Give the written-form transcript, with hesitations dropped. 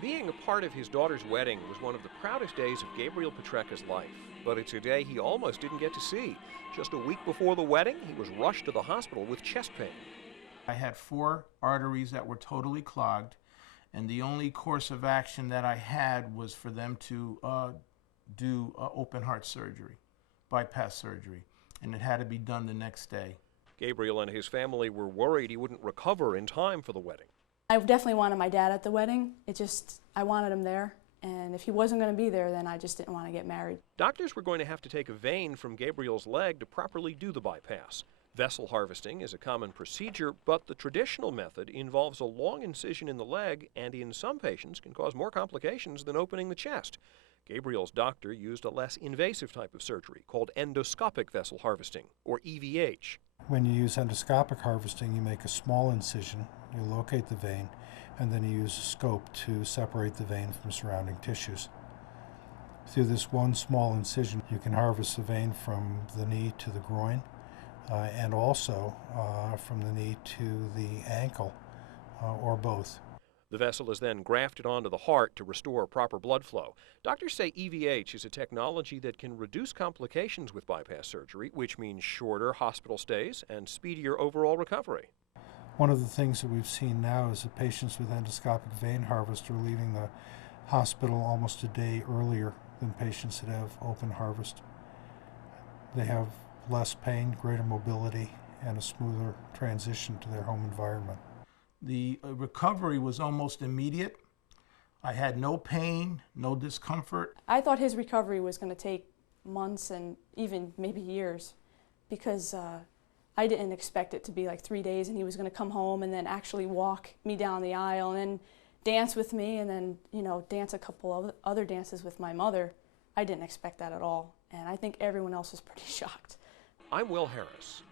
Being a part of his daughter's wedding was one of the proudest days of Gabriel Petreca's life, but it's a day he almost didn't get to see. Just a week before the wedding, he was rushed to the hospital with chest pain. I had 4 arteries that were totally clogged, and the only course of action that I had was for them to do open heart surgery, bypass surgery, and it had to be done the next day. Gabriel and his family were worried he wouldn't recover in time for the wedding. I definitely wanted my dad at the wedding. I wanted him there, and if he wasn't going to be there, then I just didn't want to get married. Doctors were going to have to take a vein from Gabriel's leg to properly do the bypass. Vessel harvesting is a common procedure, but the traditional method involves a long incision in the leg and in some patients can cause more complications than opening the chest. Gabriel's doctor used a less invasive type of surgery called endoscopic vessel harvesting, or EVH. When you use endoscopic harvesting, you make a small incision, you locate the vein, and then you use a scope to separate the vein from surrounding tissues. Through this one small incision, you can harvest the vein from the knee to the groin, and also from the knee to the ankle, or both. The vessel is then grafted onto the heart to restore proper blood flow. Doctors say EVH is a technology that can reduce complications with bypass surgery, which means shorter hospital stays and speedier overall recovery. One of the things that we've seen now is that patients with endoscopic vein harvest are leaving the hospital almost a day earlier than patients that have open harvest. They have less pain, greater mobility, and a smoother transition to their home environment. The recovery was almost immediate. I had no pain, no discomfort. I thought his recovery was going to take months and even maybe years because I didn't expect it to be like 3 days and he was going to come home and then actually walk me down the aisle and then dance with me and then, dance a couple of other dances with my mother. I didn't expect that at all, and I think everyone else was pretty shocked. I'm Will Harris.